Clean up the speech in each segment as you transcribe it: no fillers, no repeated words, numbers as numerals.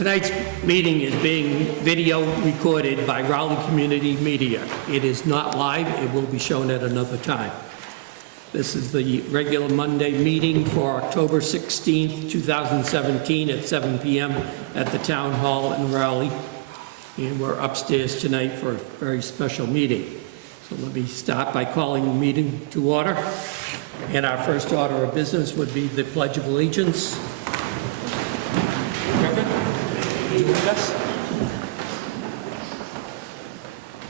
Tonight's meeting is being video recorded by Raleigh Community Media. It is not live, it will be shown at another time. This is the regular Monday meeting for October 16th, 2017 at 7 p.m. at the Town Hall in Raleigh. And we're upstairs tonight for a very special meeting. So let me start by calling the meeting to order. And our first order of business would be the Pledge of Allegiance. Reverend, would you lead us?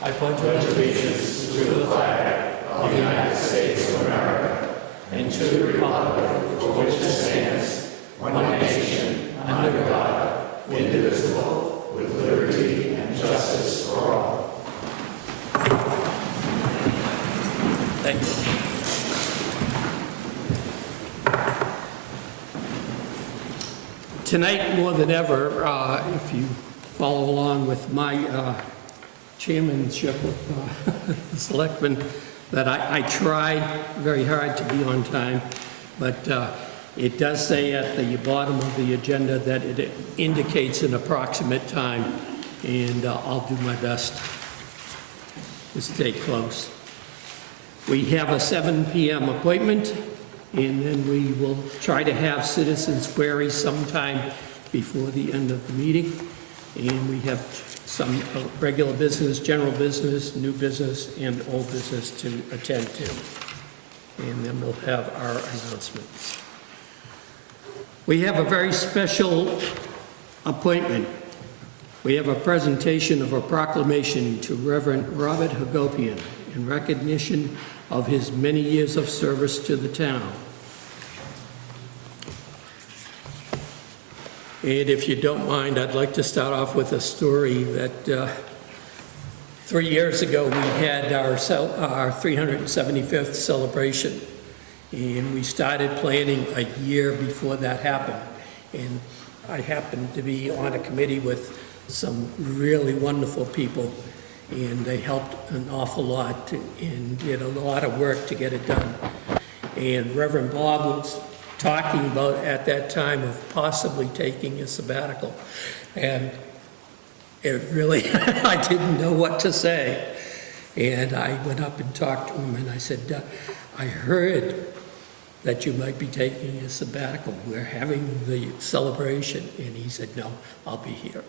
I pledge allegiance to the flag of the United States of America and to the republic for which it stands, one nation, under God, indivisible, with liberty and justice for all. Thank you. Tonight, more than ever, if you follow along with my chairmanship of the selectmen, that I try very hard to be on time, but it does say at the bottom of the agenda that it indicates an approximate time, and I'll do my best to stay close. We have a 7 p.m. appointment, and then we will try to have citizens' queries sometime before the end of the meeting. And we have some regular business, general business, new business, and old business to attend to. And then we'll have our announcements. We have a very special appointment. We have a presentation of a proclamation to Reverend Robert Hagopian in recognition of his many years of service to the town. And if you don't mind, I'd like to start off with a story that 3 years ago we had our 375th celebration, and we started planning a year before that happened. And I happened to be on a committee with some really wonderful people, and they helped an awful lot and did a lot of work to get it done. And Reverend Bob was talking about at that time of possibly taking a sabbatical. And it really, I didn't know what to say. And I went up and talked to him and I said, I heard that you might be taking a sabbatical. We're having the celebration. And he said, no, I'll be here.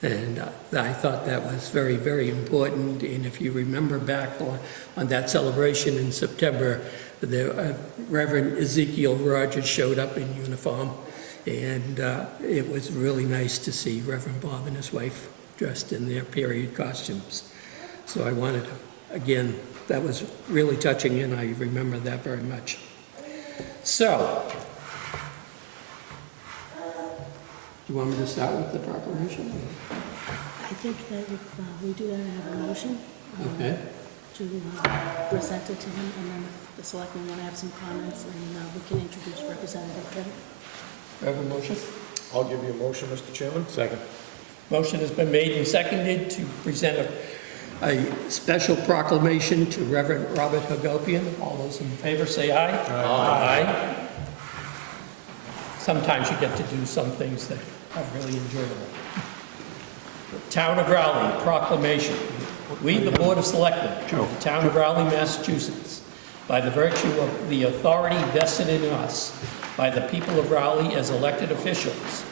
And I thought that was very, very important. And if you remember back on that celebration in September, the Reverend Ezekiel Rogers showed up in uniform. And it was really nice to see Reverend Bob and his wife dressed in their period costumes. So I wanted to, again, that was really touching, and I remember that very much. So, do you want me to start with the proclamation? I think that if we do that and have a motion Okay. to present it to him, and then if the selectmen want to have some comments, and we can introduce Representative Kevin. Have a motion? I'll give you a motion, Mr. Chairman. Second. Motion has been made and seconded to present a special proclamation to Reverend Robert Hagopian. All those in favor say aye. Aye. Aye. Sometimes you get to do some things that are really enjoyable. Town of Raleigh proclamation. We, the Board of Selectmen of the Town of Raleigh, Massachusetts, by the virtue of the authority vested in us by the people of Raleigh as elected officials,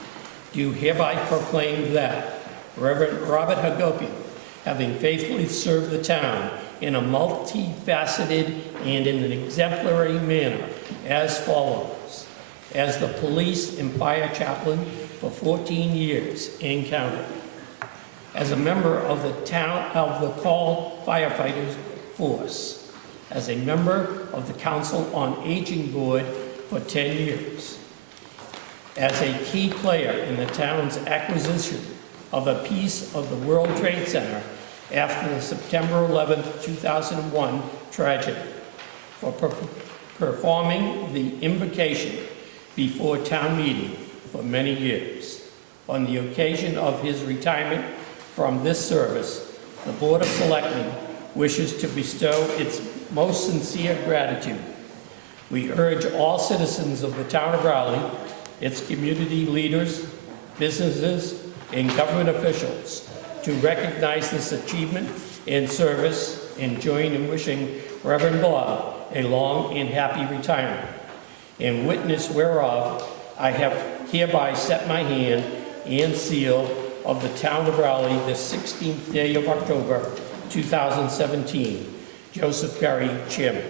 do hereby proclaim that Reverend Robert Hagopian, having faithfully served the town in a multifaceted and in an exemplary manner as follows: as the police and fire chaplain for 14 years and counting, as a member of the call firefighters force, as a member of the Council on Aging Board for 10 years, as a key player in the town's acquisition of a piece of the World Trade Center after the September 11, 2001 tragedy, for performing the invocation before town meeting for many years. On the occasion of his retirement from this service, the Board of Selectmen wishes to bestow its most sincere gratitude. We urge all citizens of the town of Raleigh, its community leaders, businesses, and government officials to recognize this achievement and service and join in wishing Reverend Bob a long and happy retirement. In witness whereof, I have hereby set my hand and seal of the town of Raleigh this 16th day of October, 2017. Joseph Perry, Chairman.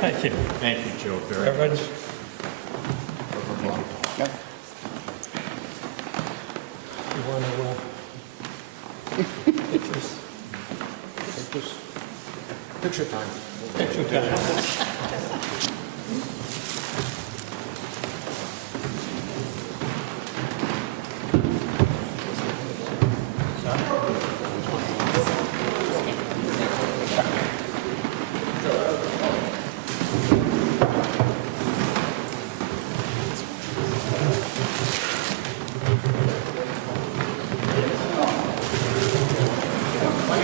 Thank you. Thank you, Joe, very much. Reverend, you want to, pictures? Picture time. Picture time.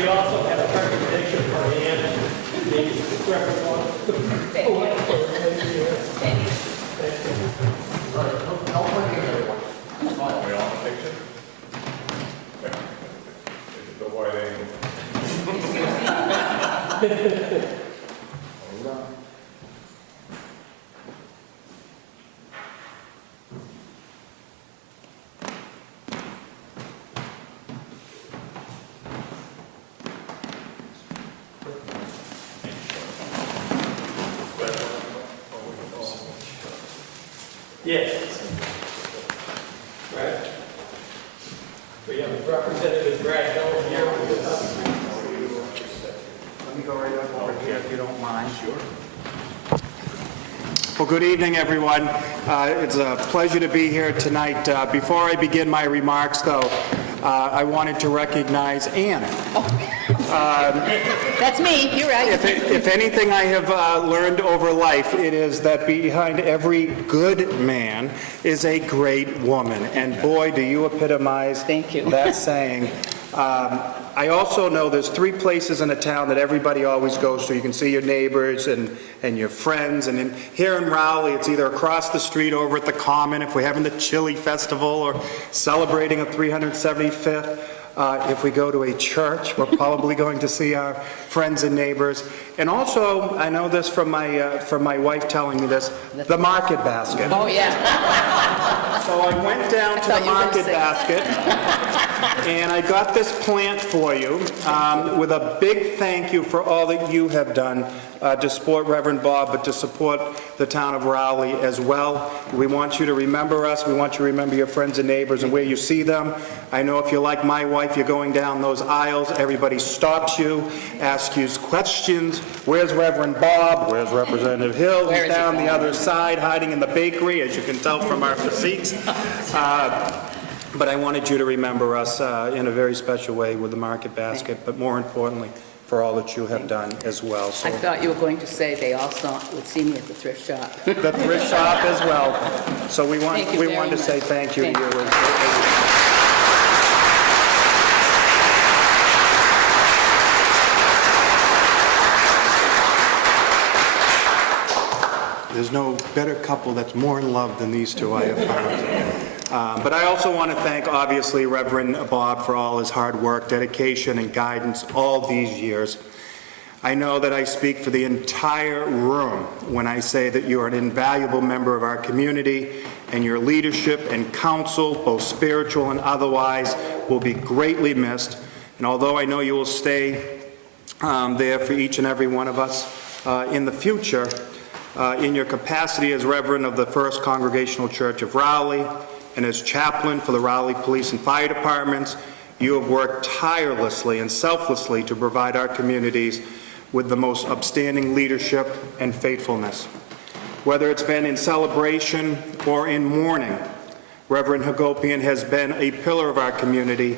We also have a recommendation for Ann, the Reverend Bob. We all in a picture? Is it the wide angle? Hold on. Yes. Right. We have Representative Brad Hill here with us. Let me go right up over here if you don't mind. Sure. Well, good evening, everyone. It's a pleasure to be here tonight. Before I begin my remarks, though, I wanted to recognize Ann. That's me, you're right. If anything I have learned over life, it is that behind every good man is a great woman. And boy, do you epitomize Thank you. that saying. I also know there's 3 places in a town that everybody always goes to. You can see your neighbors and your friends. And here in Raleigh, it's either across the street over at the Common if we're having the Chili Festival or celebrating a 375th. If we go to a church, we're probably going to see our friends and neighbors. And also, I know this from my wife telling me this, the market basket. Oh, yeah. So I went down to the thought you were gonna market say- basket, and I got this plant for you with a big thank you for all that you have done to support Reverend Bob, but to support the town of Raleigh as well. We want you to remember us. We want you to remember your friends and neighbors and where you see them. I know if you're like my wife, you're going down those aisles, everybody stops you, asks you questions. Where's Reverend Bob? Where's Representative Hill? Where He's is he down the going? other side, hiding in the bakery, as you can tell from our physiques. But I wanted you to remember us in a very special way with the market basket, but more importantly, for all that you have done as well. So I thought you were going to say they all would see me at the thrift shop. the thrift shop as well. So we Thank you wanted very to say much. thank you to Thank you. There's no better couple that's more in love than these two I have found. But I also want to thank, obviously, Reverend Bob for all his hard work, dedication, and guidance all these years. I know that I speak for the entire room when I say that you are an invaluable member of our community, and your leadership and counsel, both spiritual and otherwise, will be greatly missed. And although I know you will stay there for each and every one of us in the future, in your capacity as Reverend of the First Congregational Church of Raleigh and as chaplain for the Raleigh Police and Fire Departments, you have worked tirelessly and selflessly to provide our communities with the most upstanding leadership and faithfulness. Whether it's been in celebration or in mourning, Reverend Hagopian has been a pillar of our community,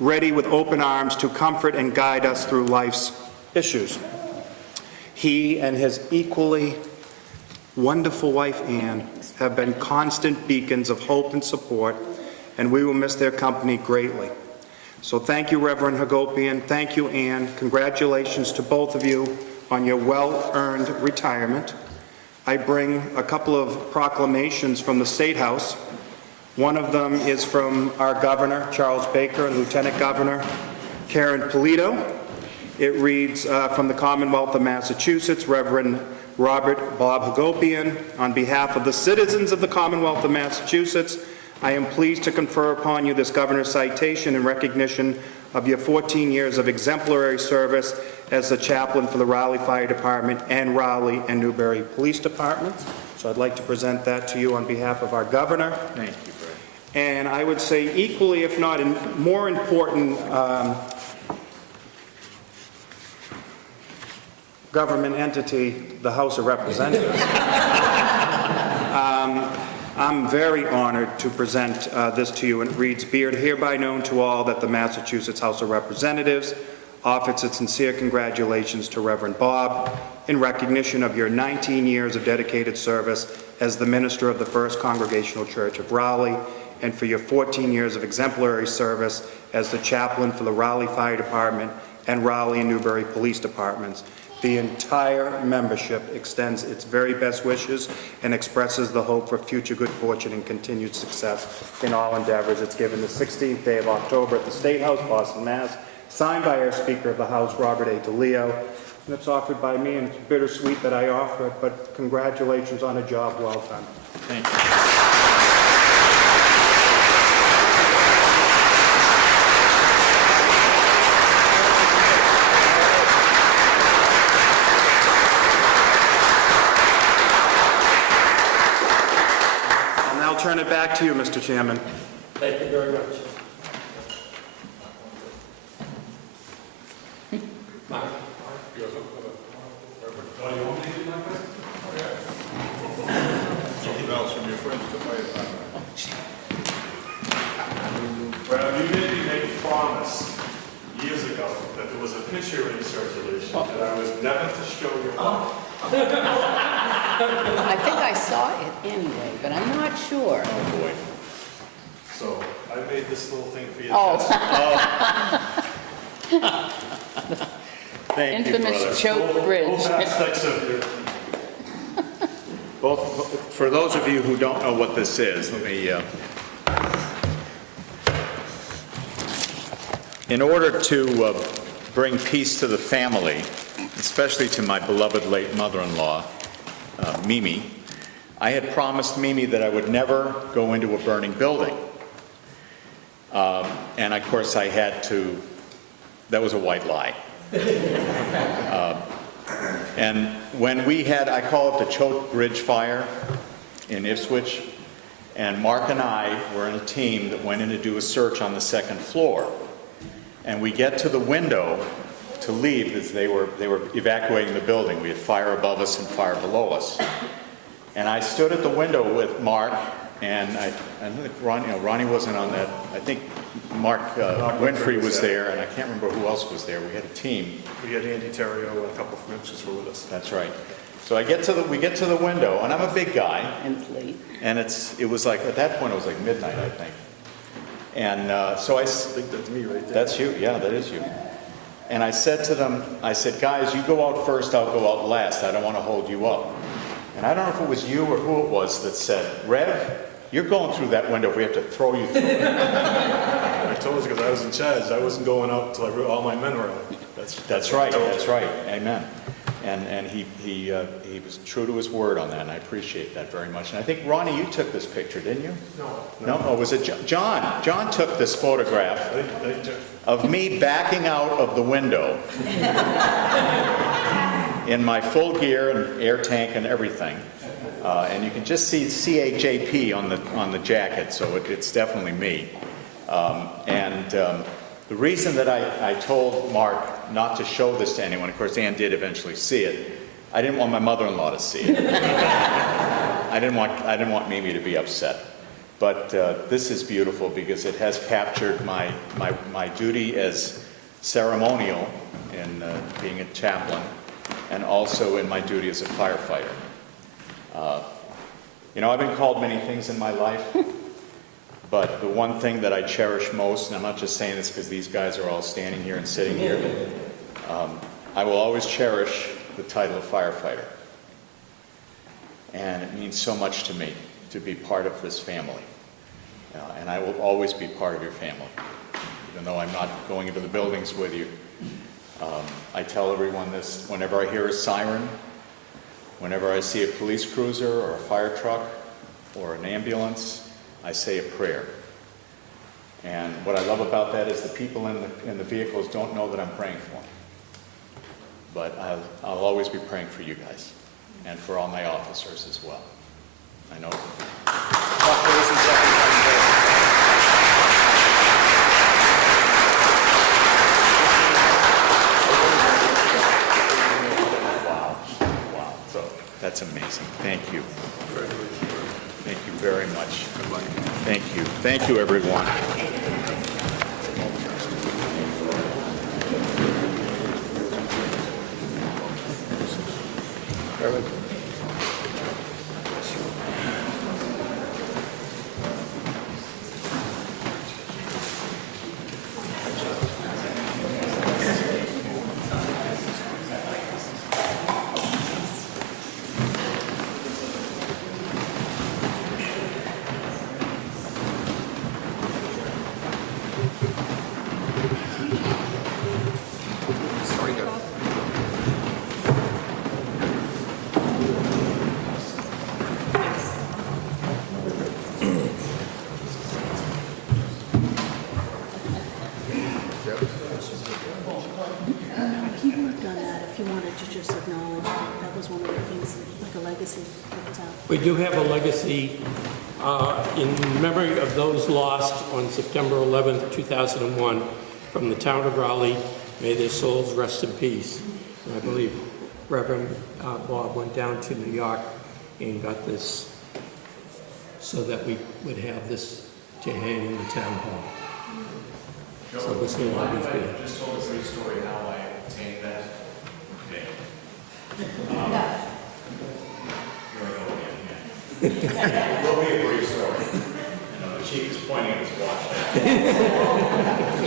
ready with open arms to comfort and guide us through life's issues. He and his equally wonderful wife Ann have been constant beacons of hope and support, and we will miss their company greatly. So thank you, Reverend Hagopian. Thank you, Ann. Congratulations to both of you on your well-earned retirement. I bring a couple of proclamations from the State House. One of them is from our Governor, Charles Baker, and Lieutenant Governor Karen Polito. It reads, from the Commonwealth of Massachusetts, Reverend Robert Bob Hagopian, on behalf of the citizens of the Commonwealth of Massachusetts, I am pleased to confer upon you this governor's citation in recognition of your 14 years of exemplary service as the chaplain for the Raleigh Fire Department and Raleigh and Newbury Police Departments. So I'd like to present that to you on behalf of our governor. Thank you, Brad. And I would say equally, if not more important, government entity, the House of Representatives. I'm very honored to present this to you, and it reads, "Be it hereby known to all that the Massachusetts House of Representatives offers its sincere congratulations to Reverend Bob in recognition of your 19 years of dedicated service as the minister of the First Congregational Church of Raleigh, and for your 14 years of exemplary service as the chaplain for the Raleigh Fire Department and Raleigh and Newbury Police Departments. The entire membership extends its very best wishes and expresses the hope for future good fortune and continued success in all endeavors." It's given the 16th day of October at the State House, Boston, Mass., signed by our Speaker of the House, Robert A. DeLeo, and it's offered by me, and it's bittersweet that I offer it, but congratulations on a job well done. Thank you. I'll turn it back to you, Mr. Chairman. Thank you very much. Mark? Something else from your friends at the fire department. Well, you made me make a promise years ago that there was a picture in circulation that I was never to show you. I think I saw it anyway, but I'm not sure. Oh, boy. So I made this little thing for you. Oh, Thank you, brother. infamous choke bridge. Both aspects of your, For those of you who don't know what this is, let me, in order to bring peace to the family, especially to my beloved late mother-in-law, Mimi, I had promised Mimi that I would never go into a burning building. And of course I had to, that was a white lie. And when we had, I call it the Choke Bridge fire in Ipswich, and Mark and I were in a team that went in to do a search on the second floor. And we get to the window to leave because they were evacuating the building. We had fire above us and fire below us. And I stood at the window with Mark, and I think Ronnie wasn't on that. I think Mark Winfrey was there, and I can't remember who else was there. We had a team. we had Andy Terrio and a couple of Frenches were with us. That's right. So we get to the window, and I'm a big guy, And fleet. and it was like, at that point it was like midnight, I think. And so I think that's me right there. that's you, yeah, that is you. And I said to them, I said, guys, you go out first, I'll go out last. I don't want to hold you up. And I don't know if it was you or who it was that said, Rev, you're going through that window if we have to throw you through it. I told you because I was in charge. I wasn't going out until all my men were out. That's right, that's right, amen. And he was true to his word on that, and I appreciate that very much. And I think, Ronnie, you took this picture, didn't you? No, oh, was it John? John took this photograph of me backing out of the window in my full gear and air tank and everything. And you can just see CHAP on the jacket, so it's definitely me. The reason that I told Mark not to show this to anyone, of course Ann did eventually see it, I didn't want my mother-in-law to see it. I didn't want Mimi to be upset. But this is beautiful because it has captured my duty as ceremonial in being a chaplain, and also in my duty as a firefighter. You know, I've been called many things in my life, but the one thing that I cherish most, and I'm not just saying this because these guys are all standing here and sitting here, I will always cherish the title of firefighter. And it means so much to me to be part of this family. And I will always be part of your family, even though I'm not going into the buildings with you. I tell everyone this, whenever I hear a siren, whenever I see a police cruiser or a fire truck or an ambulance, I say a prayer. And what I love about that is the people in the vehicles don't know that I'm praying for them. But I'll always be praying for you guys and for all my officers as well. I know. Wow. So that's amazing. Thank you. Thank you very much. Thank you. Thank you, everyone. He worked on that, if you wanted to just acknowledge that that was one of the things, like a legacy of the town. We do have a legacy in memory of those lost on September 11th, 2001, from the town of Raleigh. May their souls rest in peace. And I believe Reverend Bob went down to New York and got this so that we would have this to hang in the town hall. So this will always be. Just told a brief story how I obtained that. It will be a brief story. You know, the chief is pointing at his watch.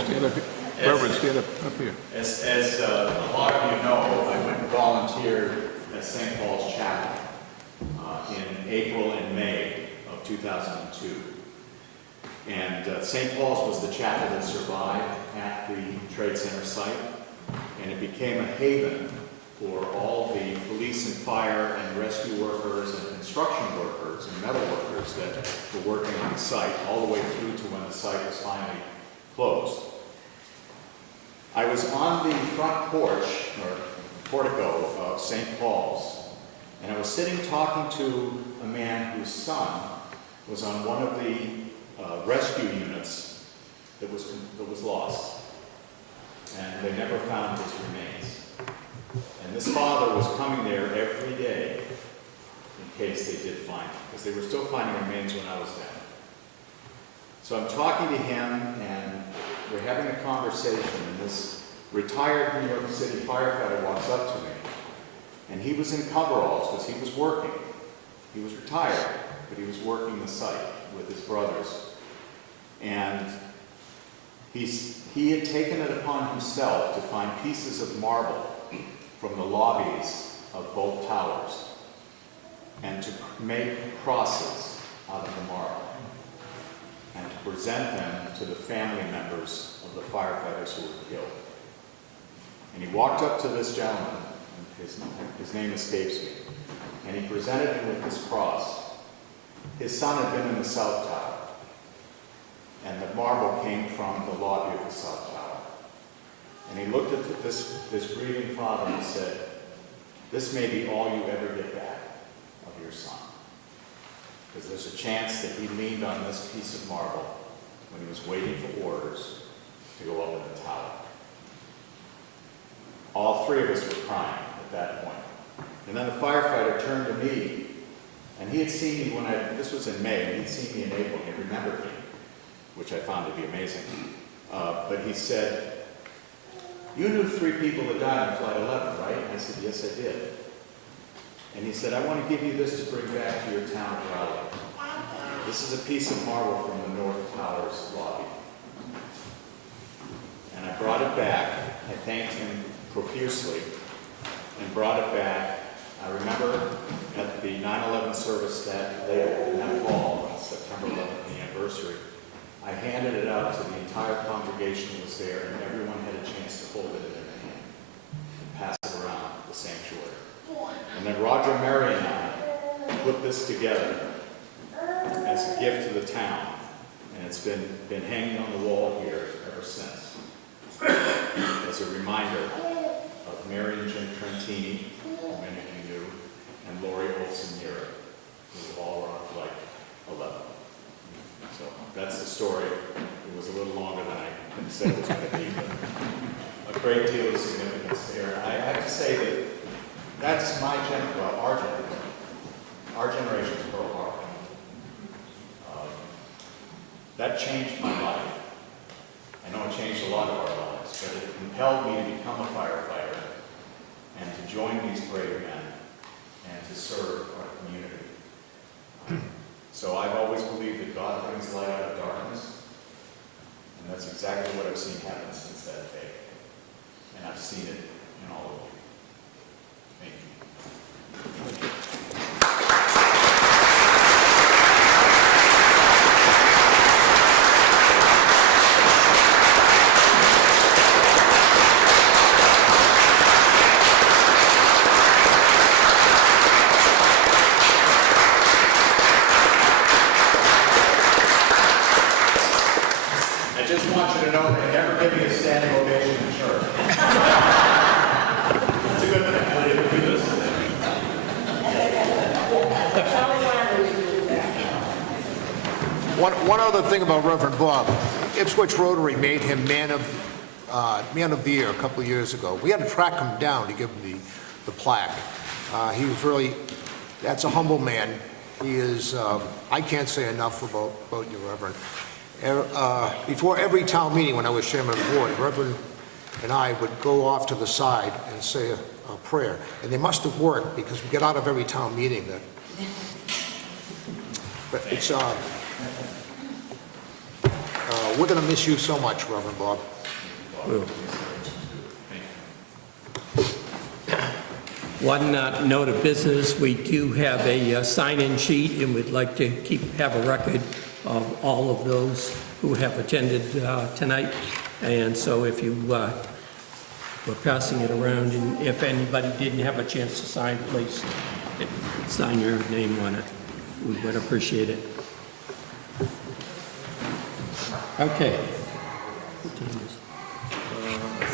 Stand up, Reverend, stand up here. As a lot of you know, I went and volunteered at St. Paul's Chapel in April and May of 2002. And St. Paul's was the chapel that survived at the Trade Center site, and it became a haven for all the police and fire and rescue workers and construction workers and metal workers that were working on the site, all the way through to when the site was finally closed. I was on the front porch, or portico of St. Paul's, and I was sitting talking to a man whose son was on one of the rescue units that was lost, and they never found his remains. And this father was coming there every day in case they did find him, because they were still finding remains when I was down. So I'm talking to him, and we're having a conversation, and this retired New York City firefighter walks up to me, and he was in coveralls because he was working. He was retired, but he was working the site with his brothers. And he had taken it upon himself to find pieces of marble from the lobbies of both towers and to make crosses out of the marble and to present them to the family members of the firefighters who were killed. And he walked up to this gentleman, his name escapes me, and he presented him with this cross. His son had been in the South Tower, and the marble came from the lobby of the South Tower. And he looked at this grieving father and said, "This may be all you ever get back of your son." Because there's a chance that he leaned on this piece of marble when he was waiting for orders to go up in the tower. All three of us were crying at that point. And then the firefighter turned to me, and he had seen me this was in May, and he'd seen me in April, and he remembered me, which I found to be amazing. But he said, "You knew 3 people that died on Flight 11, right?" And I said, "Yes, I did." And he said, I want to give you this to bring back to your town of Raleigh. This is a piece of marble from the North Towers lobby. And I brought it back. I thanked him profusely and brought it back. I remember at the 9/11 service that day in that fall, on September 11th, the anniversary, I handed it out to the entire congregation that was there, and everyone had a chance to hold it in their hand and pass it around the sanctuary. And then Roger Mary and I put this together as a gift to the town, and it's been hanging on the wall here ever since, as a reminder of Mary and Jim Trentini, who many of you knew, and Lori Olson-Nira, who all were on Flight 11. So that's the story. It was a little longer than I said it was going to be, but a great deal of significance there. I have to say that that's my generation, our generation's Pearl Harbor. That changed my life. I know it changed a lot of our lives, but it compelled me to become a firefighter and to join these brave men and to serve our community. So I've always believed that God brings light out of darkness, and that's exactly what I've seen happen since that day. And I've seen it in all of you. Thank you. I just want you to know they never give me a standing ovation in church. It's a good thing. One other thing about Reverend Bob, Ipswich Rotary made him Man of the Year a couple of years ago. We had to track him down to give him the plaque. He was really, that's a humble man. He is, I can't say enough about you, Reverend. Before every town meeting, when I was chairman of the board, Reverend and I would go off to the side and say a prayer. And they must have worked, because we get out of every town meeting that. But it's, we're going to miss you so much, Reverend Bob. One note of business, we do have a sign-in sheet, and we'd like to have a record of all of those who have attended tonight. And so if you were passing it around, and if anybody didn't have a chance to sign, please sign your name on it. We would appreciate it. Okay. What time is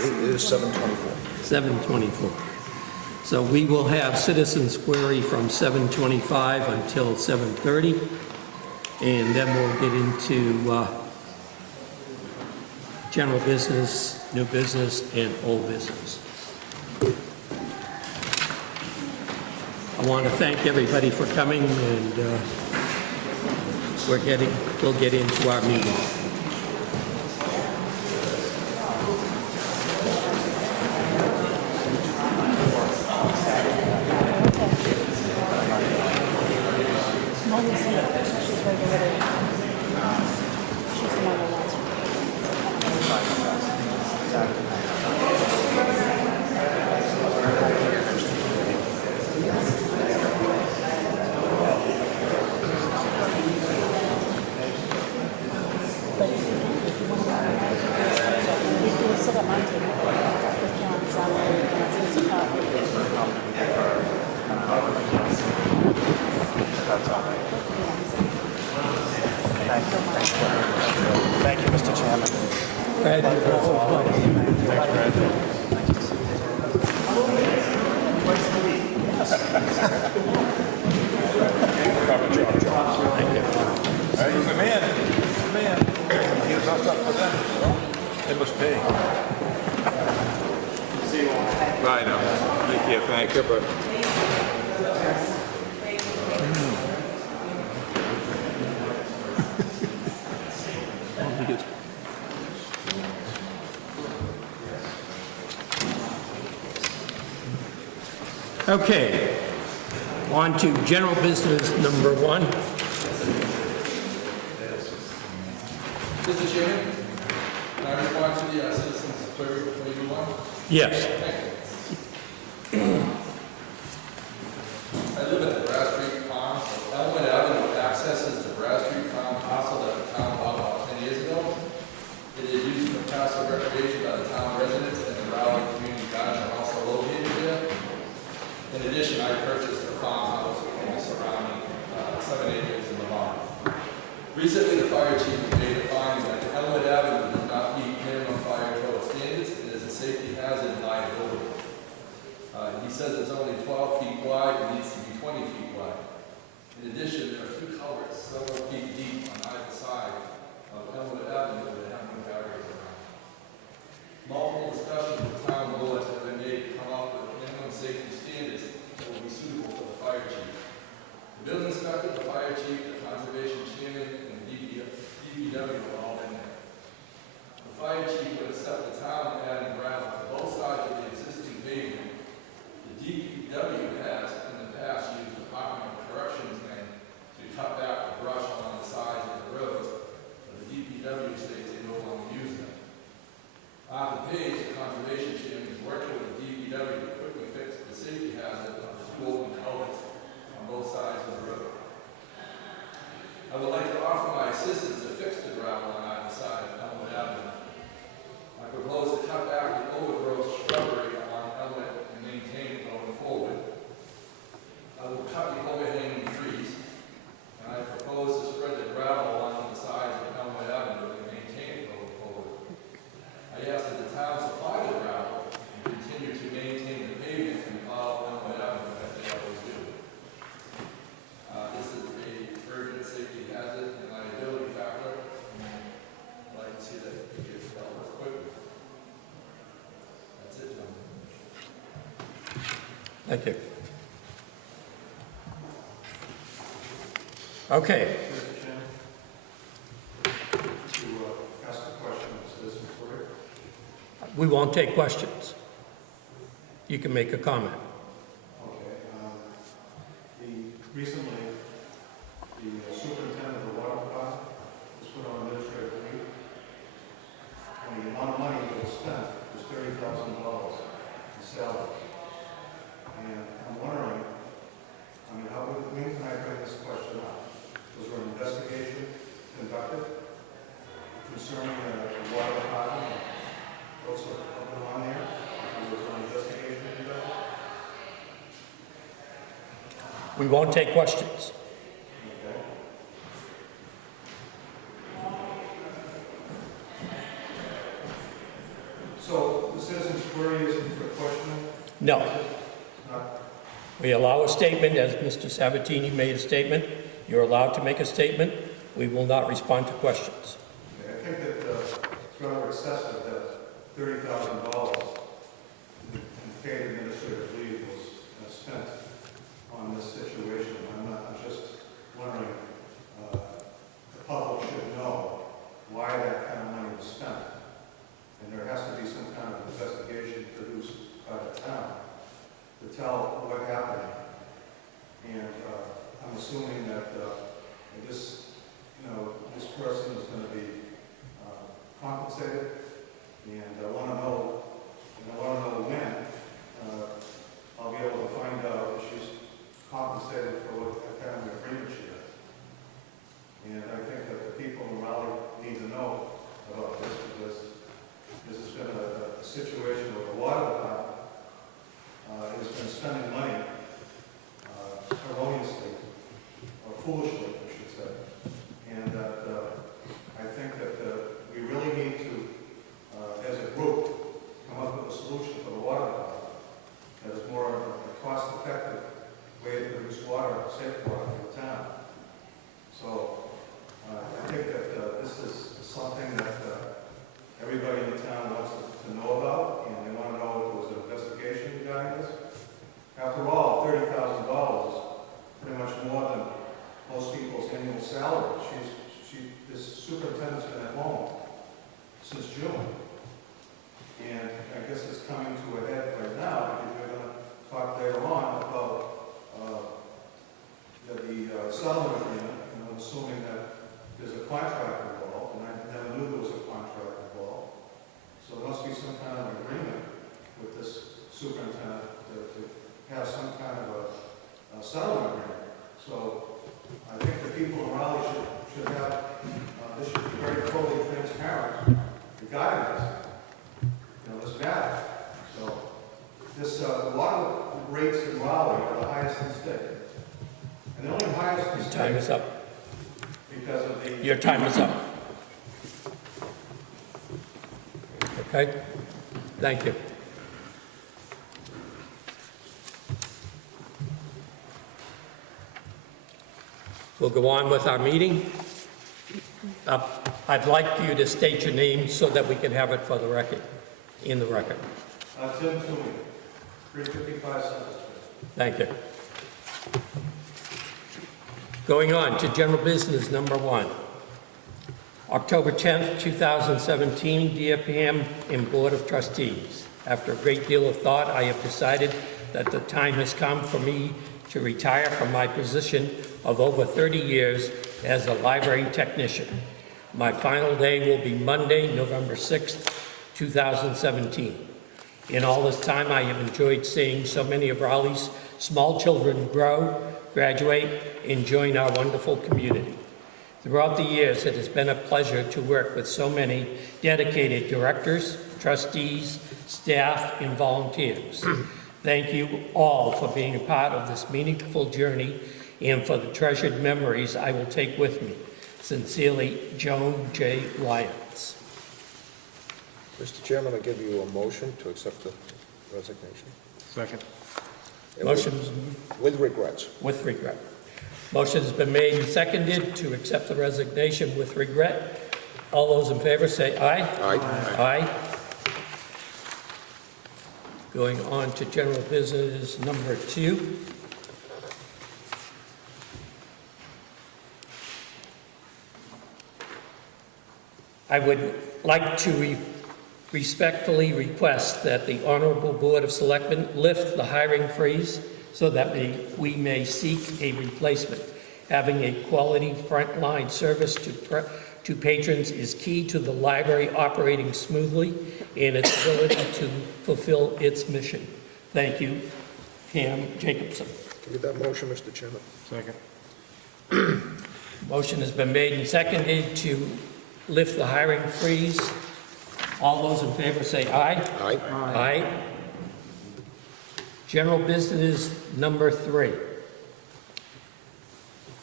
it? It is 7:24. 7:24. So we will have citizens query from 7:25 until 7:30, and then we'll get into general business, new business, and old business. I want to thank everybody for coming, and we'll get into our meeting. Molly's here. She's regularly, she's the one that wants to. But if you want to, we do sit at my table with John, Sally, and drink some coffee. Thank you, Mr. Chairman. Brad, you're also He's a man. He's a man. He gives us up for them, so they must pay. Bye now. Thank you. Thank you, but. Okay. On to general business number 1. Mr. Chairman, can I respond to the citizens' query before you move on? Yes. I live at the Brad Street Farm. Elmwood Avenue accesses the Brad Street Farm parcel that the town bought about 10 years ago. It is used for passive recreation by the town residents, and the Raleigh Community Gardens are also located there. In addition, I purchased a farmhouse and the surrounding 7 acres in the barn. Recently, the fire chief made a finding that Elmwood Avenue does not meet minimum fire code standards and is a safety hazard and liability. He says it's only 12 feet wide and needs to be 20 feet wide. In addition, there are 2 culverts several feet deep on either side of Elmwood Avenue that have no barriers around. Multiple discussions with town boards have been made to come up with minimum safety standards that will be suitable for the fire chief. The building inspector, the fire chief, the conservation chairman, and the DPW have all been there. The fire chief would accept the town adding gravel to both sides of the existing pavement. The DPW has, in the past, used the Department of Corrections men to cut back the brush along the sides of the roads, but the DPW states they no longer use them. Arthur Page, the conservation chairman, is working with the DPW to quickly fix the safety hazard of the 2 open culverts on both sides of the road. I would like to offer my assistance to fix the gravel on either side of Elmwood Avenue. I propose to cut back the overgrowth shrubbery along Elmwood and maintain it going forward. I will cut the overhanging trees, and I propose to spread the gravel along the sides of Elmwood Avenue and maintain it going forward. I ask that the town supply the gravel and continue to maintain the pavement and follow Elmwood Avenue as they always do. This is a urgent safety hazard and liability factor, and I'd like to see that it gets dealt with quickly. That's it, gentlemen. Thank you. Okay. Ask a question of citizen query. We won't take questions. You can make a comment. Okay, recently, the superintendent of the water department was put on administrative leave. And the amount of money that was spent was $30,000 in salaries. And I'm wondering, when can I bring this question up? Was there an investigation conducted concerning the water department? What's going on there? Was there an investigation conducted? We won't take questions. Okay. So the citizen's query isn't for questioning? No. Not, We allow a statement, as Mr. Sabatini made a statement. You're allowed to make a statement. We will not respond to questions. okay. I think that it's rather excessive that $30,000 in paid administrative leave was spent on this situation. I'm just wondering, the public should know why that kind of money was spent. And there has to be some kind of investigation produced by the town to tell what happened. And I'm assuming that this person is going to be compensated. And I want to know when I'll be able to find out if she's compensated for what kind of agreement she has. And I think that the people in Raleigh need to know about this, because this has been a situation where the water department has been spending money erroneously, or foolishly, I should say. And that I think that we really need to, as a group, come up with a solution for the water department that is more of a cost-effective way to produce water, safe water for the town. So I think that this is something that everybody in the town wants to know about, and they want to know if there was an investigation regarding this. After all, $30,000 is pretty much more than most people settlement agreement, and I'm assuming that there's a contract involved, and I never knew there was a contract involved. So there must be some kind of agreement with this superintendent to have some kind of a settlement agreement. So I think the people in Raleigh should have, this should be very fully transparent regarding this, this matter. So this, a lot of rates in Raleigh are the highest in the state. And the only highest in the Your state time is up. because of the... Your time is up. Okay? Thank you. We'll go on with our meeting. I'd like you to state your name so that we can have it for the record, in the record. Tim Toomey, 355 Center Street. Thank you. Going on to general business number 1. October 10th, 2017, dear Pam and Board of Trustees. After a great deal of thought, I have decided that the time has come for me to retire from my position of over 30 years as a library technician. My final day will be Monday, November 6th, 2017. In all this time, I have enjoyed seeing so many of Raleigh's small children grow, graduate, and join our wonderful community. Throughout the years, it has been a pleasure to work with so many dedicated directors, trustees, staff, and volunteers. Thank you all for being a part of this meaningful journey and for the treasured memories I will take with me. Sincerely, Joan J. Lyons. Mr. Chairman, I give you a motion to accept the resignation. Second. Motion's With regrets. with regret. Motion's been made and seconded to accept the resignation with regret. All those in favor say aye. Aye. Aye. Going on to general business number 2. I would like to respectfully request that the Honorable Board of Selectmen lift the hiring freeze so that we may seek a replacement. Having a quality frontline service to patrons is key to the library operating smoothly and its ability to fulfill its mission. Thank you, Pam Jacobson. Can you get that motion, Mr. Chairman? Second. Motion has been made and seconded to lift the hiring freeze. All those in favor say aye. Aye. Aye. General business number 3.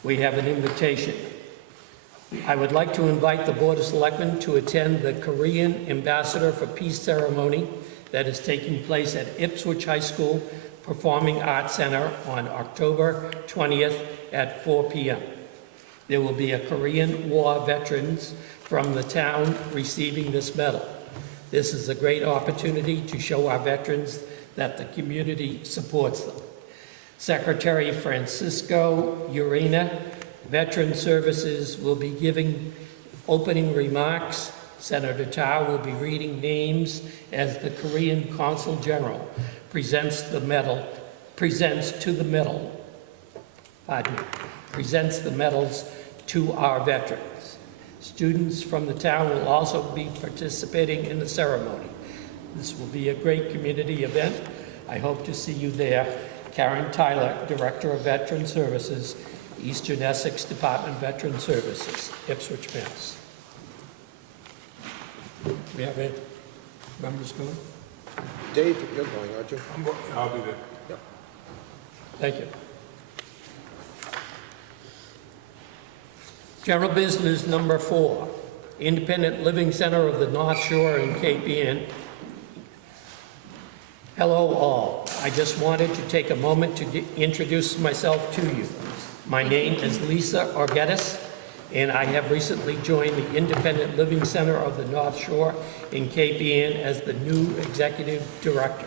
We have an invitation. I would like to invite the Board of Selectmen to attend the Korean Ambassador for Peace ceremony that is taking place at Ipswich High School Performing Arts Center on October 20th at 4 p.m. There will be a Korean War veterans from the town receiving this medal. This is a great opportunity to show our veterans that the community supports them. Secretary Francisco Urena, Veteran Services, will be giving opening remarks. Senator Tarr will be reading names as the Korean Consul General presents the medals to our veterans. Students from the town will also be participating in the ceremony. This will be a great community event. I hope to see you there. Karen Tyler, Director of Veteran Services, Eastern Essex Department of Veteran Services, Ipswich, Mass. We have any members going? Dave, you're going, aren't you? I'll be there. Thank you. General business number 4, Independent Living Center of the North Shore in Cape Ann. Hello all. I just wanted to take a moment to introduce myself to you. My name is Lisa Orgettis, and I have recently joined the Independent Living Center of the North Shore in Cape Ann as the new executive director.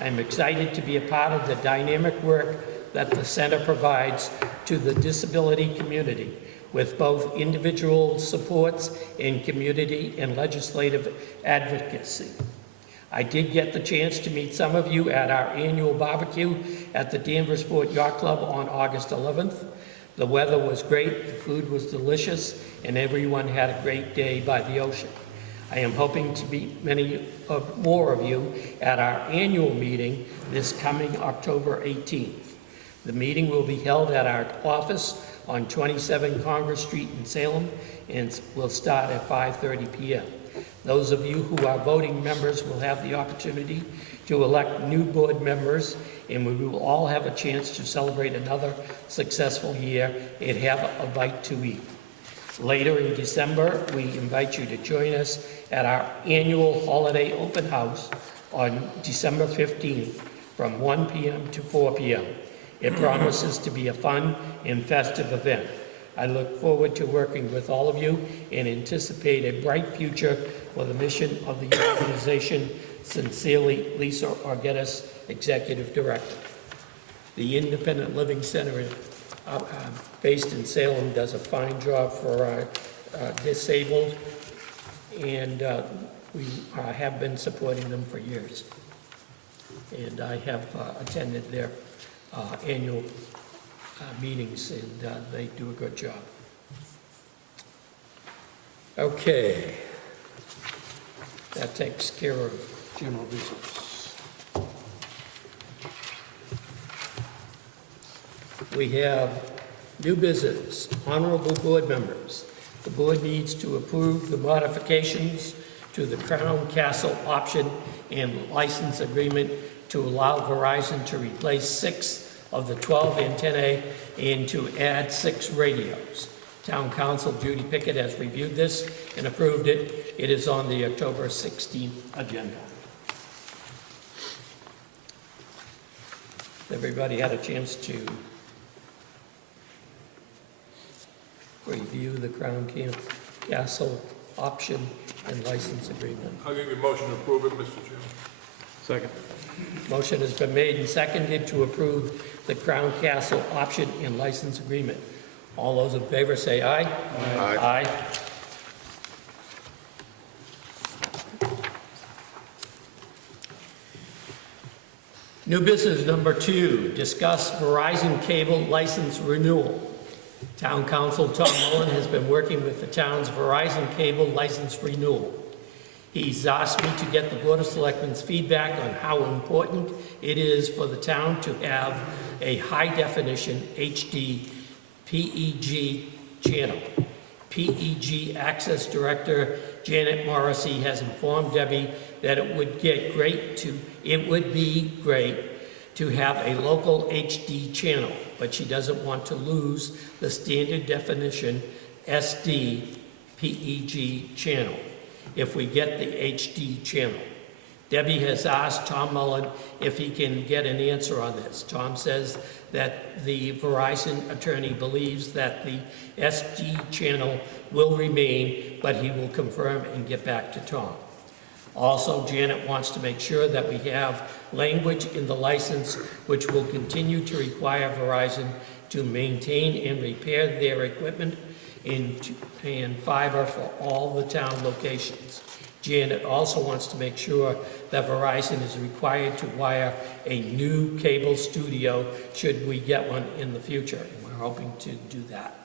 I'm excited to be a part of the dynamic work that the center provides to the disability community, with both individual supports and community and legislative advocacy. I did get the chance to meet some of you at our annual barbecue at the Danvers Port Yacht Club on August 11th. The weather was great, the food was delicious, and everyone had a great day by the ocean. I am hoping to meet more of you at our annual meeting this coming October 18th. The meeting will be held at our office on 27 Congress Street in Salem, and will start at 5:30 p.m. Those of you who are voting members will have the opportunity to elect new board members, and we will all have a chance to celebrate another successful year and have a bite to eat. Later in December, we invite you to join us at our annual holiday open house on December 15th from 1 p.m. to 4 p.m. It promises to be a fun and festive event. I look forward to working with all of you and anticipate a bright future for the mission of the organization. Sincerely, Lisa Orgettis, Executive Director. The Independent Living Center based in Salem does a fine job for our disabled, and we have been supporting them for years. And I have attended their annual meetings, and they do a good job. Okay. That takes care of general business. We have new business. Honorable board members, the board needs to approve the modifications to the Crown Castle option and license agreement to allow Verizon to replace 6 of the 12 antennae and to add 6 radios. Town Council Judy Pickett has reviewed this and approved it. It is on the October 16th agenda. Everybody had a chance to review the Crown Castle option and license agreement. I'll give you a motion to approve it, Mr. Chairman. Second. Motion has been made and seconded to approve the Crown Castle option and license agreement. All those in favor say aye. Aye. Aye. New business number 2, discuss Verizon cable license renewal. Town Council Tom Mullen has been working with the town's Verizon cable license renewal. He's asked me to get the Board of Selectmen's feedback on how important it is for the town to have a high-definition HD PEG channel. PEG Access Director Janet Morrissey has informed Debbie that it would be great to have a local HD channel, but she doesn't want to lose the standard definition SD PEG channel if we get the HD channel. Debbie has asked Tom Mullen if he can get an answer on this. Tom says that the Verizon attorney believes that the SD channel will remain, but he will confirm and get back to Tom. Also, Janet wants to make sure that we have language in the license which will continue to require Verizon to maintain and repair their equipment and fiber for all the town locations. Janet also wants to make sure that Verizon is required to wire a new cable studio should we get one in the future, and we're hoping to do that.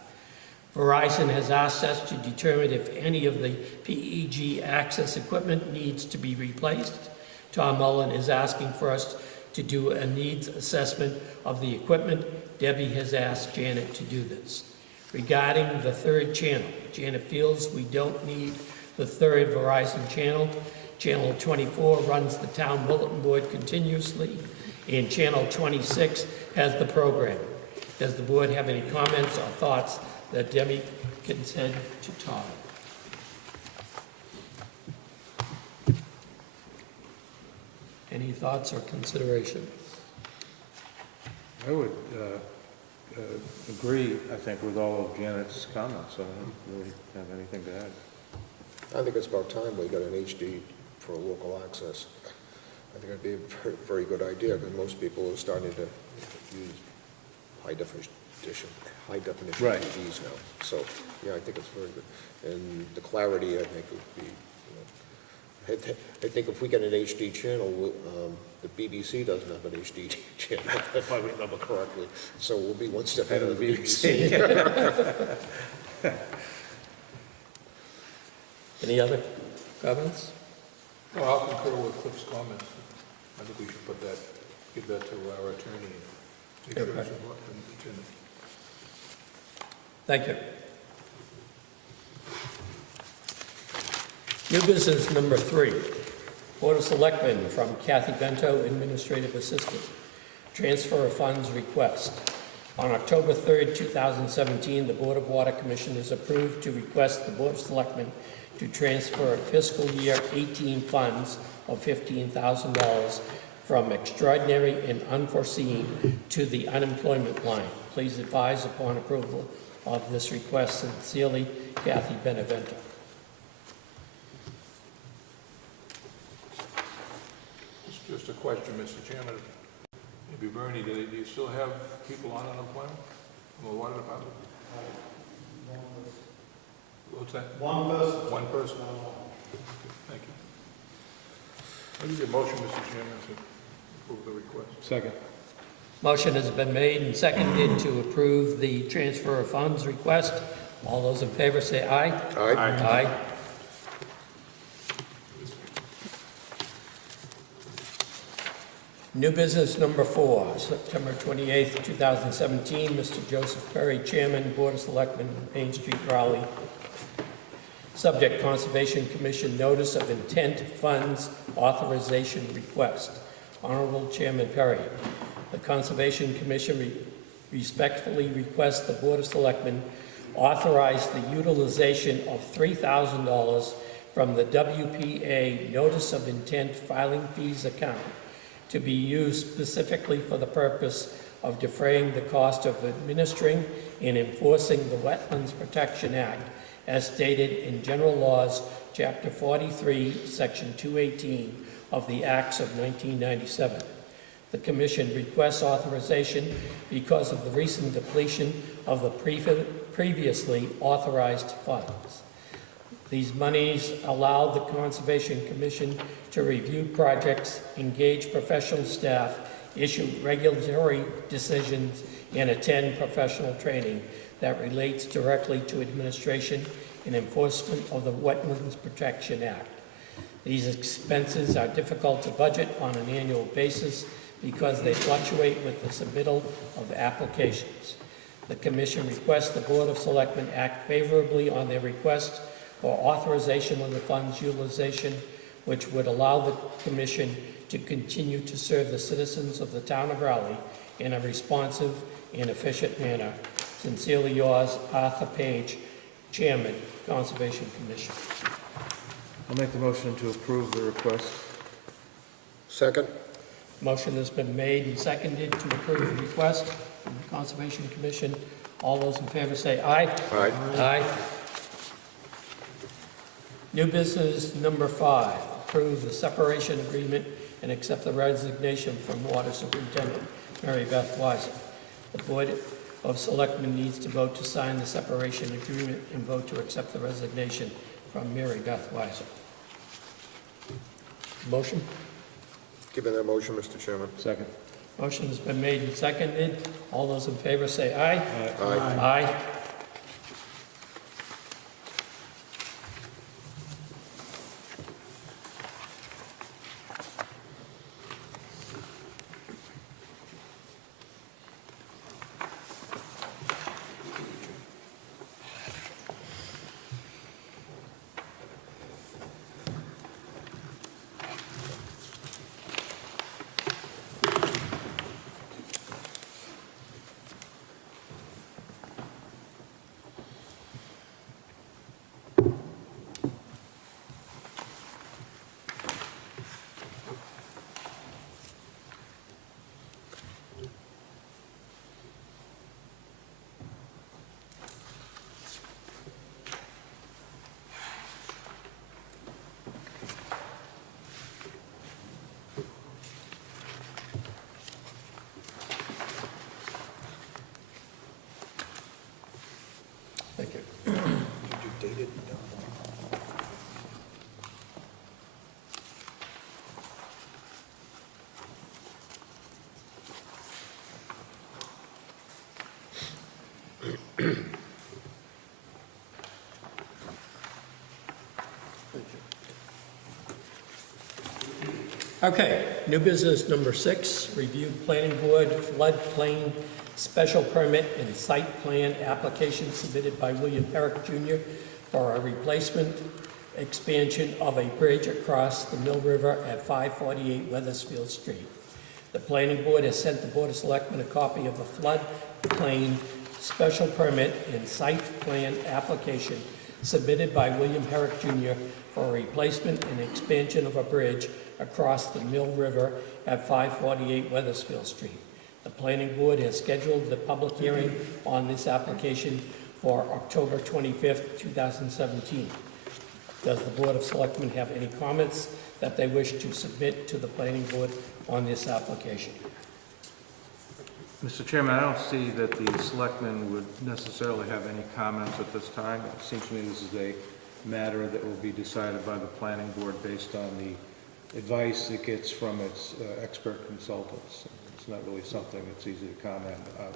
Verizon has asked us to determine if any of the PEG access equipment needs to be replaced. Tom Mullen is asking for us to do a needs assessment of the equipment. Debbie has asked Janet to do this. Regarding the 3rd channel, Janet feels we don't need the 3rd Verizon channel. Channel 24 runs the town bulletin board continuously, and Channel 26 has the programming. Does the board have any comments or thoughts that Debbie can send to Tom? Any thoughts or considerations? I would agree, I think, with all of Janet's comments. I don't really have anything to add. I think it's about time we got an HD for local access. I think it'd be a very, very good idea, because most people are starting to use high definition Right. TVs now. So, yeah, I think it's very good. And the clarity, I think, would be, I think if we get an HD channel, the BBC doesn't have an HD channel, if I remember correctly. So we'll be one step ahead of the BBC. Any other comments? No, I'll concur with Cliff's comments. I think we should put that, give that to our attorney. and make sure it's in- Thank you. New business number 3, Board of Selectmen from Kathy Bento, Administrative Assistant. Transfer of funds request. On October 3rd, 2017, the Board of Water Commissioners approved to request the Board of Selectmen to transfer fiscal year 18 funds of $15,000 from extraordinary and unforeseen to the unemployment line. Please advise upon approval of this request. Sincerely, Kathy Benevento. It's just a question, Mr. Chairman. Maybe Bernie, do you still have people on unemployment from the water department? What's that? One person. One person? Thank you. I need a motion, Mr. Chairman, to approve the request. Second. Motion has been made and seconded to approve the transfer of funds request. All those in favor say aye. Aye. Aye. New business number 4, September 28th, 2017. Mr. Joseph Perry, Chairman, Board of Selectmen, Main Street, Raleigh. Subject Conservation Commission Notice of Intent Funds Authorization Request. Honorable Chairman Perry, the Conservation Commission respectfully requests the Board of Selectmen authorize the utilization of $3,000 from the WPA Notice of Intent Filing Fees account to be used specifically for the purpose of defraying the cost of administering and enforcing the Wetlands Protection Act as stated in General Laws, Chapter 43, Section 218 of the Acts of 1997. The Commission requests authorization because of the recent depletion of the previously authorized funds. These monies allow the Conservation Commission to review projects, engage professional staff, issue regulatory decisions, and attend professional training that relates directly to administration and enforcement of the Wetlands Protection Act. These expenses are difficult to budget on an annual basis because they fluctuate with the submittal of applications. The Commission requests the Board of Selectmen act favorably on their request for authorization of the funds utilization, which would allow the Commission to continue to serve the citizens of the town of Raleigh in a responsive and efficient manner. Sincerely yours, Arthur Page, Chairman, Conservation Commission. I'll make the motion to approve the request. Second? Motion has been made and seconded to approve the request from the Conservation Commission. All those in favor say aye. Aye. Aye. New business number 5, approve the separation agreement and accept the resignation from Water Superintendent Mary Beth Weiser. The Board of Selectmen needs to vote to sign the separation agreement and vote to accept the resignation from Mary Beth Weiser. Motion? Given that motion, Mr. Chairman. Second. Motion has been made and seconded. All those in favor say aye. Aye. Aye. Okay, new business number 6, review planning board floodplain special permit and site plan application submitted by William Herrick Jr. for a replacement expansion of a bridge across the Mill River at 548 Weathersfield Street. The planning board has sent the Board of Selectmen a copy of the floodplain special permit and site plan application submitted by William Herrick Jr. for a replacement and expansion of a bridge across the Mill River at 548 Weathersfield Street. The planning board has scheduled the public hearing on this application for October 25th, 2017. Does the Board of Selectmen have any comments that they wish to submit to the planning board on this application? Mr. Chairman, I don't see that the selectmen would necessarily have any comments at this time. It seems to me this is a matter that will be decided by the planning board based on the advice it gets from its expert consultants. It's not really something that's easy to comment on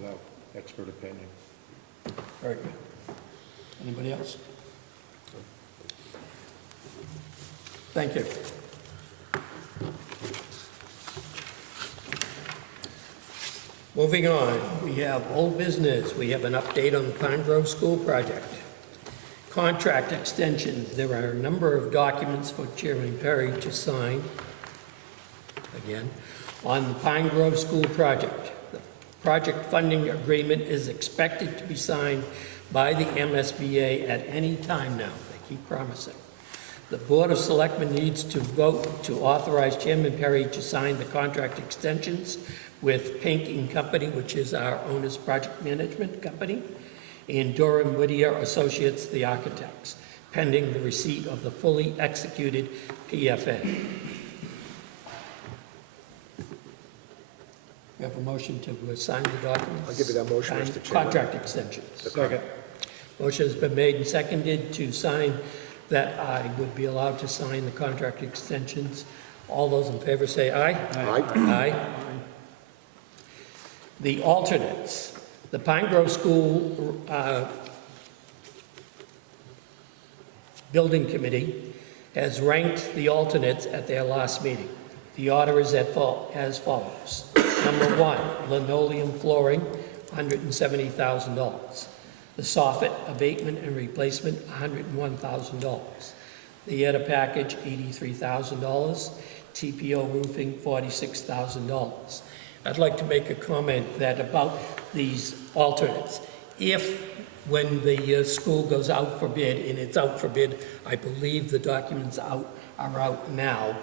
without expert opinion. Very good. Anybody else? Thank you. Moving on, we have old business. We have an update on the Pine Grove School project. Contract extensions. There are a number of documents for Chairman Perry to sign, again, on the Pine Grove School project. The project funding agreement is expected to be signed by the MSBA at any time now. They keep promising. The Board of Selectmen needs to vote to authorize Chairman Perry to sign the contract extensions with Pink & Company, which is our owner's project management company, and Doran Whittier Associates, the architects, pending the receipt of the fully executed PFA. We have a motion to sign the documents. I'll give you that motion, Sign Mr. Chairman. Contract extensions. Second. Motion has been made and seconded to sign that I would be allowed to sign the contract extensions. All those in favor say aye. Aye. Aye. The alternates. The Pine Grove School Building Committee has ranked the alternates at their last meeting. The order is as follows. Number 1, linoleum flooring, $170,000. The soffit abatement and replacement, $101,000. The ETA package, $83,000. TPO roofing, $46,000. I'd like to make a comment that about these alternates. If, when the school goes out for bid, and it's out for bid, I believe the documents are out now,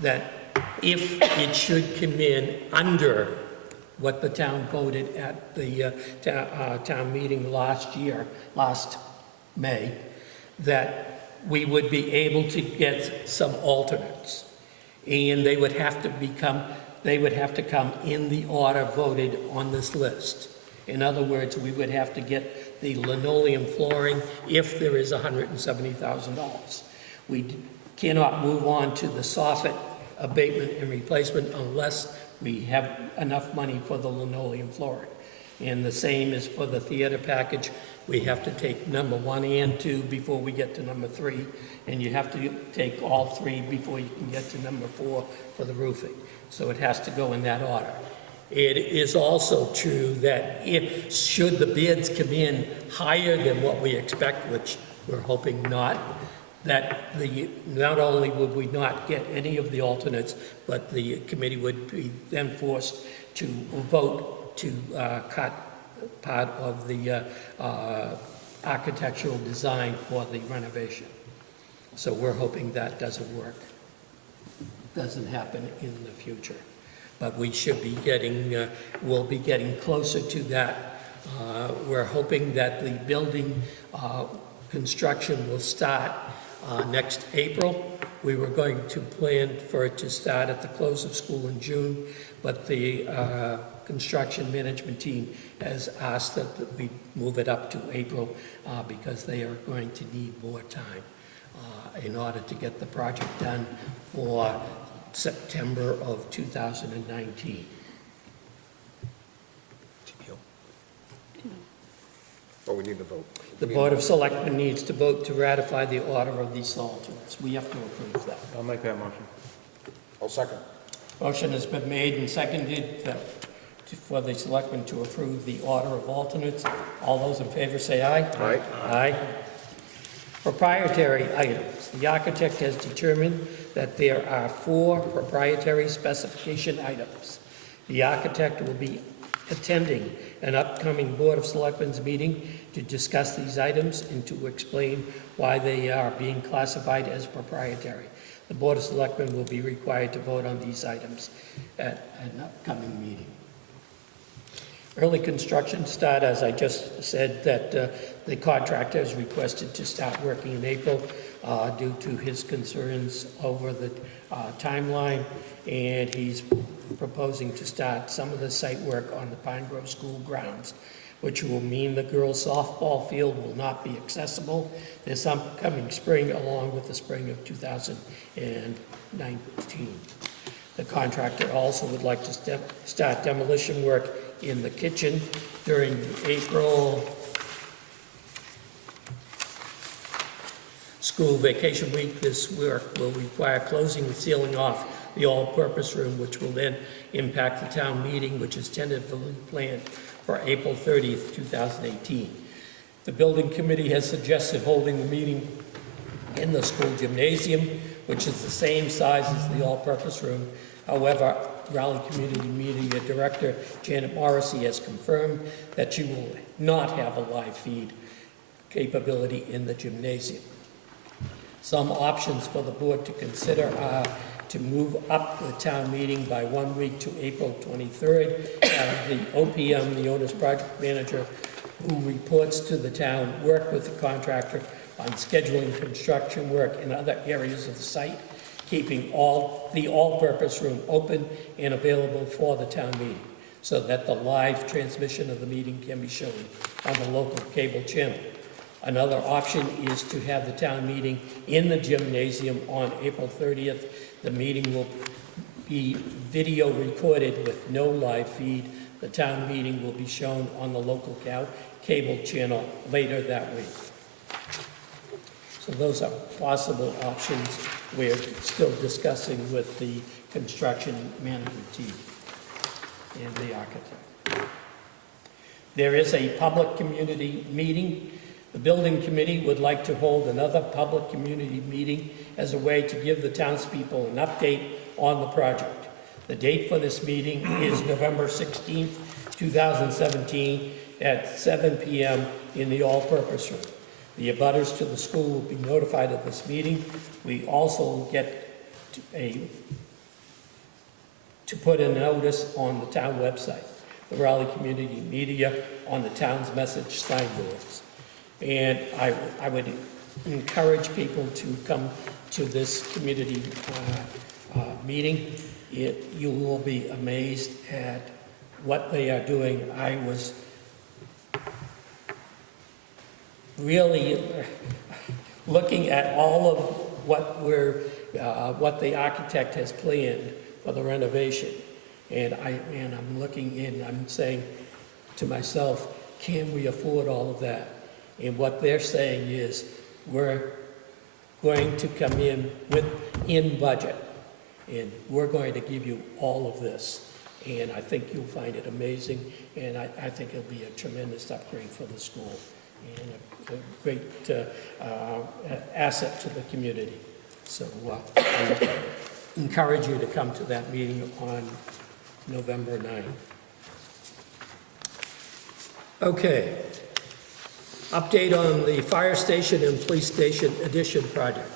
that if it should come in under what the town voted at the town meeting last May, that we would be able to get some alternates. And they would have to come in the order voted on this list. In other words, we would have to get the linoleum flooring if there is $170,000. We cannot move on to the soffit abatement and replacement unless we have enough money for the linoleum flooring. And the same is for the theater package. We have to take number 1 and 2 before we get to number 3, and you have to take all 3 before you can get to number 4 for the roofing. So it has to go in that order. It is also true that if, should the bids come in higher than what we expect, which we're hoping not, that not only would we not get any of the alternates, but the committee would be then forced to vote to cut part of the architectural design for the renovation. So we're hoping that doesn't work, doesn't happen in the future. But we should be getting, we'll be getting closer to that. We're hoping that the building construction will start next April. We were going to plan for it to start at the close of school in June, but the construction management team has asked that we move it up to April because they are going to need more time in order to get the project done for September of 2019. Oh, we need to vote. The Board of Selectmen needs to vote to ratify the order of these alternates. We have to approve that. I'll make that motion. I'll second. Motion has been made and seconded for the Selectmen to approve the order of alternates. All those in favor say aye. Aye. Aye. Proprietary items. The architect has determined that there are 4 proprietary specification items. The architect will be attending an upcoming Board of Selectmen's meeting to discuss these items and to explain why they are being classified as proprietary. The Board of Selectmen will be required to vote on these items at an upcoming meeting. Early construction start, as I just said, that the contractor has requested to start working in April due to his concerns over the timeline, and he's proposing to start some of the site work on the Pine Grove School grounds, which will mean the girls' softball field will not be accessible this upcoming spring, along with the spring of 2019. The contractor also would like to start demolition work in the kitchen during the April school vacation week. This work will require closing and sealing off the all-purpose room, which will then impact the town meeting, which is tentatively planned for April 30th, 2018. The building committee has suggested holding the meeting in the school gymnasium, which is the same size as the all-purpose room. However, Raleigh Community Media Director Janet Morrissey has confirmed that she will not have a live feed capability in the gymnasium. Some options for the board to consider are to move up the town meeting by 1 week to April 23rd, have the OPM, the owner's project manager, who reports to the town, work with the contractor on scheduling construction work in other areas of the site, keeping the all-purpose room open and available for the town meeting, so that the live transmission of the meeting can be shown on the local cable channel. Another option is to have the town meeting in the gymnasium on April 30th. The meeting will be video recorded with no live feed. The town meeting will be shown on the local cable channel later that week. So those are possible options we're still discussing with the construction management team and the architect. There is a public community meeting. The building committee would like to hold another public community meeting as a way to give the townspeople an update on the project. The date for this meeting is November 16th, 2017 at 7 p.m. in the all-purpose room. The abutters to the school will be notified of this meeting. We also get to put a notice on the town website, the Raleigh Community Media, on the town's message signboards. And I would encourage people to come to this community meeting. You will be amazed at what they are doing. I was really looking at all of what the architect has planned for the renovation, and I'm looking in. I'm saying to myself, can we afford all of that? And what they're saying is, we're going to come in in budget, and we're going to give you all of this. And I think you'll find it amazing, and I think it'll be a tremendous upgrade for the school and a great asset to the community. So I encourage you to come to that meeting on November 9th. Okay. Update on the fire station and police station addition project.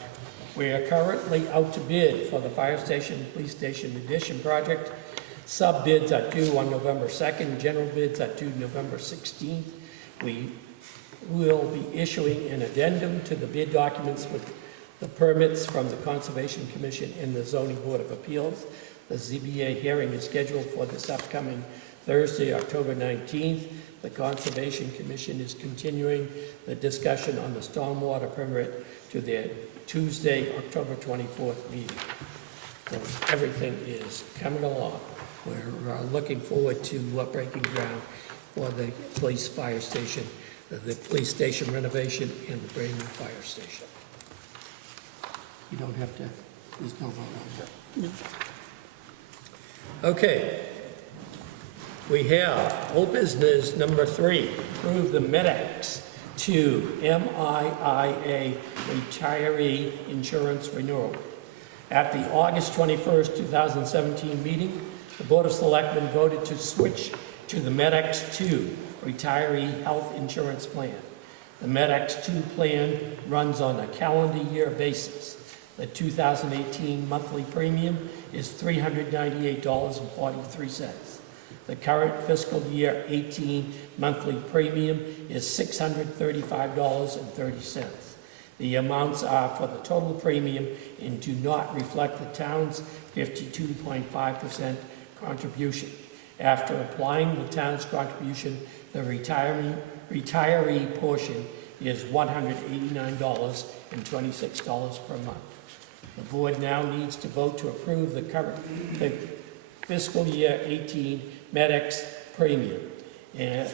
We are currently out to bid for the fire station and police station addition project. Sub bids are due on November 2nd. General bids are due November 16th. We will be issuing an addendum to the bid documents with the permits from the Conservation Commission and the Zoning Board of Appeals. The ZBA hearing is scheduled for this upcoming Thursday, October 19th. The Conservation Commission is continuing the discussion on the stormwater permit to their Tuesday, October 24th meeting. So everything is coming along. We're looking forward to breaking ground for the police fire station the police station renovation and the brand new fire station. You don't have to, there's no vote on that. No. Okay. We have old business number 3, approve the MedX to MIIA retiree insurance renewal. At the August 21st, 2017 meeting, the Board of Selectmen voted to switch to the MedX 2 retiree health insurance plan. The MedX 2 plan runs on a calendar year basis. The 2018 monthly premium is $398.43. The current fiscal year 18 monthly premium is $635.30. The amounts are for the total premium and do not reflect the town's 52.5% contribution. After applying the town's contribution, the retiree portion is $189.26 per month. The board now needs to vote to approve the fiscal year 18 MedX premium. And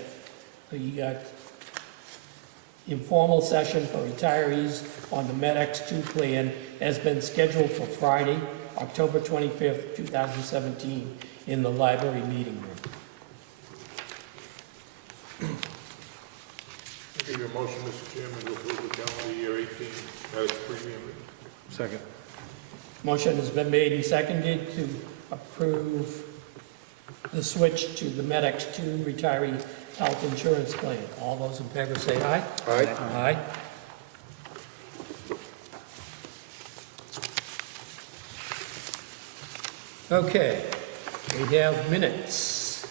the informal session for retirees on the MedX 2 plan has been scheduled for Friday, October 25th, 2017, in the library meeting room. I give you a motion, Mr. Chairman, to approve the calendar year 18 MedX premium. Second. Motion has been made and seconded to approve the switch to the MedX 2 retiree health insurance plan. All those in favor say aye. Aye. Aye. Okay, we have minutes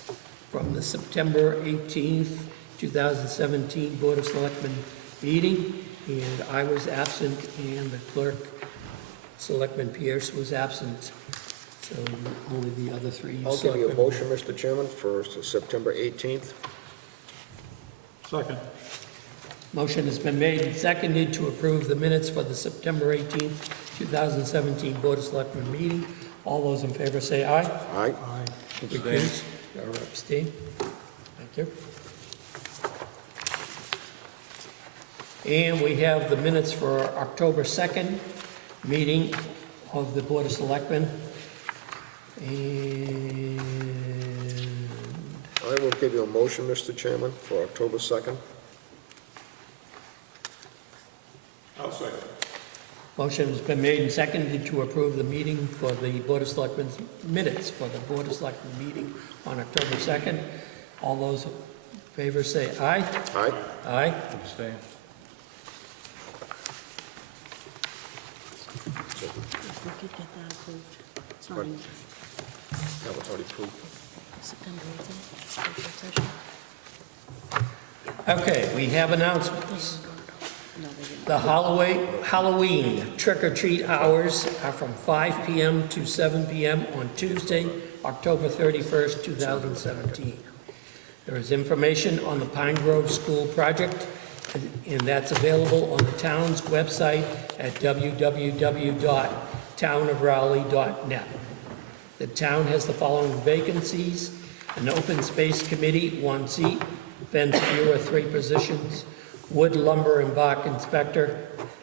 from the September 18th, 2017 Board of Selectmen meeting, and I was absent, and the clerk, Selectman Pierce, was absent, so only the other 3 I'll give you a selectmen. motion, Mr. Chairman, for September 18th. Second. Motion has been made and seconded to approve the minutes for the September 18th, 2017 Board of Selectmen meeting. All those in favor say aye. Aye. Recuse or abstain. Thank you. And we have the minutes for October 2nd meeting of the Board of Selectmen. And I will give you a motion, Mr. Chairman, for October 2nd. I'll second. motion has been made and seconded to approve the meeting for the Board of Selectmen's minutes for the Board of Selectmen meeting on October 2nd. All those in favor say aye. Aye. Aye. Abstain. If we could get that approved, sorry, That was already approved. September 18th, special session. Okay, we have announcements. No, they didn't. The Halloween trick-or-treat hours are from 5 p.m. to 7 p.m. on Tuesday, October 31st, 2017. There is information on the Pine Grove School project, and that's available on the town's website at www.townofrowley.net. The town has the following vacancies: an open space committee, 1 seat; fence viewer, 3 positions; wood, lumber, and bark inspector;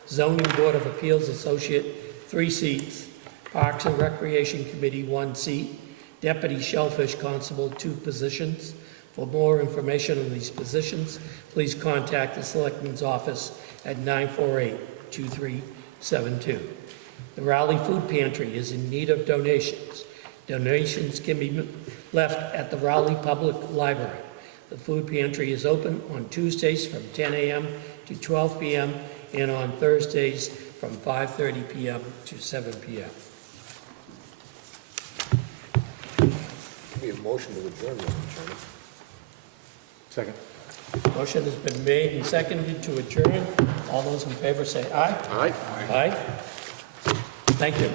zoning board of appeals associate, 3 seats; parks and recreation committee, 1 seat; deputy shellfish constable, 2 positions. For more information on these positions, please contact the Selectman's office at 948-2372. The Rowley Food Pantry is in need of donations. Donations can be left at the Rowley Public Library. The food pantry is open on Tuesdays from 10 a.m. to 12 p.m. and on Thursdays from 5:30 p.m. to 7 p.m. Give me a motion to adjourn, Mr. Chairman. Second. Motion has been made and seconded to adjourn. All those in favor say aye. Aye. Aye. Thank you.